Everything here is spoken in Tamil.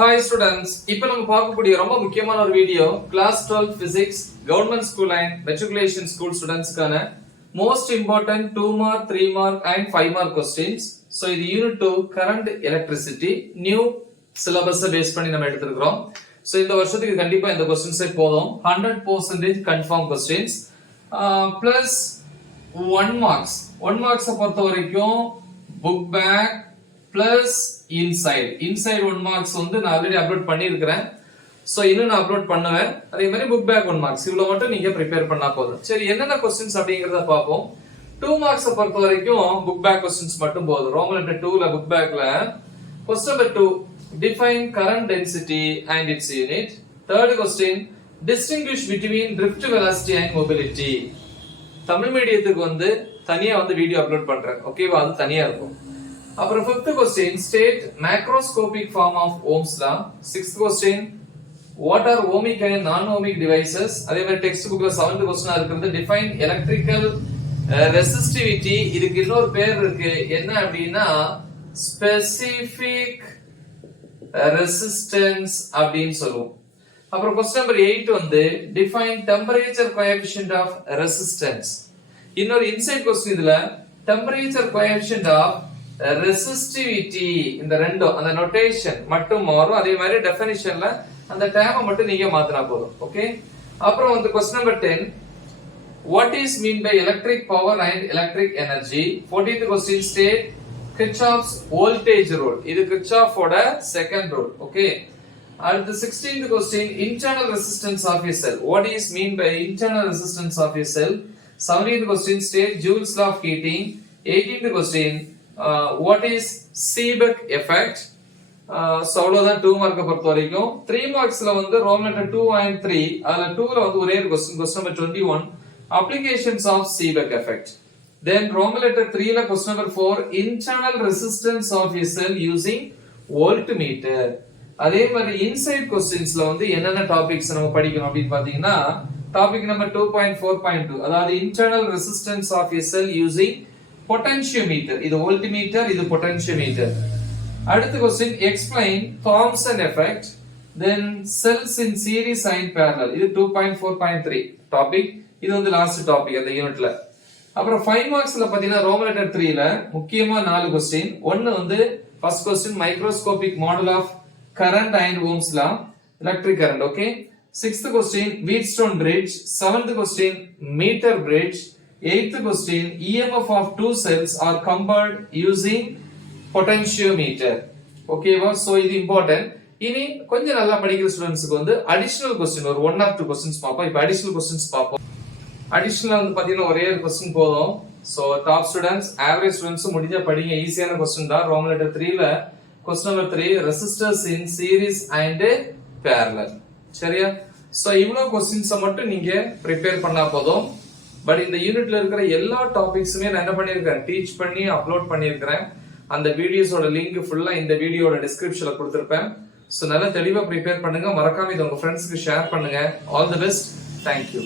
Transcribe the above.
Hi students, இப்போ நம்ம பார்க்கக்கூடிய ரொம்ப முக்கியமான ஒரு video class 12 physics government school and matriculation school studentsக்கான most important 2 mark 3 mark and 5 mark questions. So இது unit 2 current electricity new syllabus base பண்ணி நம்ம எடுத்துக்கிறோம். So இந்த வருஷத்துக்கு கண்டிப்பா இந்த questions போதும் 100% confirm questions plus 1 marks பொறுத்த வரைக்கும் book back plus inside 1 marks வந்து நான் ஆல்ரெடி அப்லோட் பண்ணியிருக்கிறேன். சோ இன்னும் நான் அப்லோட் பண்ணுவேன். அதே மாதிரி புக் பேக் 1 marks இவ்வளவு மட்டும் நீங்க ப்ரிப்பேர் பண்ணா போதும். சரி, என்னென்ன क्वेश्चंस அப்படிங்கறத பாப்போம். 2 marks பொறுத்த வரைக்கும் புக் பேக் क्वेश्चंस மட்டும் போதும். ரோமன் லெட்டர் 2ல புக் பேக்ல question number 2 define current density and its unit. third question distinguish between drift velocity and mobility. Tamil மீடியத்துக்கு வந்து தனியா வந்து வீடியோ அப்லோட் பண்றேன். ஓகேவா? அது தனியா இருக்கும். அப்புறம் 5th question state macroscopic form of Ohm's law. 6th question what are ohmic and non-ohmic devices. அதே மாதிரி டெக்ஸ்ட் புக்ல 7th question இருக்குது define electrical resistivity. இதுக்கு இன்னொரு பேர் இருக்கு, என்ன அப்படின்னா specific resistance அப்படின்னு சொல்லுவோம். அப்புறம் question number 8 வந்து define temperature coefficient of resistance. இன்னொரு இன்சைட் question இதுல temperature coefficient of ரெசிஸ்டிவிட்டி இந்த ரெண்டும் அந்த நோட்டேஷன் மட்டும் மாறும். அதே மாதிரி டெஃபினிஷன்ல அந்த டேர்மை மட்டும் நீங்க மாத்தினா போதும். ஓகே, அப்புறம் வந்து question number 10 what is mean by electric power and electric energy. 14th question state Kirchhoff's voltage rule. இது கிர்ச்சாஃபோட செகண்ட் ரூல். ஓகே, அடுத்து 16th question internal resistance of a cell. what is mean by internal resistance of a cell. 17th question state Joule's law of heating. 18th question what is Seebeck effect. so அவ்வளவுதான் 2 மார்க்க பொறுத்த வரைக்கும். 3 மார்க்ஸ்ல வந்து ரோமன் லெட்டர் 2 and 3 அதுல 2ல வந்து ஒரே ஒரு question number 21 applications of Seebeck effect. then Roman letter 3ல question number 4 internal resistance of a cell using voltmeter. அதே மாதிரி இன்சைட் क्वेश्चंसல வந்து என்னென்ன டாபிக்ஸ் நம்ம படிக்கணும் அப்படி பாத்தீங்கன்னா டாபிக் நம்பர் 2.4.2 அதாவது internal resistance of a cell using potentiometer. இது voltmeter, இது potentiometer. அடுத்த question explain Thomson effect. then cells in series and parallel. இது 2.4.3 டாபிக். இது வந்து லாஸ்ட் டாபிக் அந்த யூனிட்ல. அப்புறம் 5 மார்க்ஸ்ல பாத்தீங்கன்னா ரோமன் லெட்டர் 3ல முக்கியமா 4 क्वेश्चन. ஒன்னு வந்து first question microscopic model of current and Ohm's law, electric current. okay, 6th question Wheatstone bridge. 7th question meter bridge. 8th question EMF of two cells are compared using potentiometer. ஓகேவா? சோ இது இம்பார்ட்டன்ட். இனி கொஞ்சம் நல்லா படிக்கிற ஸ்டூடண்ட்ஸ்க்கு வந்து அடிஷனல் क्वेश्चन ஒரு 1 or 2 questions பாப்போம். இப்போ அடிஷனல் क्वेश्चंस பாப்போம். அடிஷனல் வந்து பாத்தீங்கன்னா ஒரே ஒரு क्वेश्चन போதும். So top students average students முடிஞ்சா படிங்க, ஈஸியான क्वेश्चन தான். ரோமன் லெட்டர் 3ல question number 3 resistors in series and parallel. சரியா? சோ இவ்வளவு क्वेश्चंस மட்டும் நீங்க ப்ரிப்பேர் பண்ணா போதும். பட் இந்த யூனிட்ல இருக்கிற எல்லா டாபிக்ஸுமே நான் என்ன பண்ணிருக்கேன், டீச் பண்ணி அப்லோட் பண்ணிருக்கிறேன். அந்த வீடியோஸோட லிங்க் ஃபுல்லா இந்த வீடியோட டிஸ்கிரிப்ஷன்ல கொடுத்திருப்பேன். சோ நல்லா தெளிவா ப்ரிப்பேர் பண்ணுங்க. மறக்காம இதை உங்க ஃப்ரெண்ட்ஸ்க்கு ஷேர் பண்ணுங்க. All the best. தேங்க்யூ.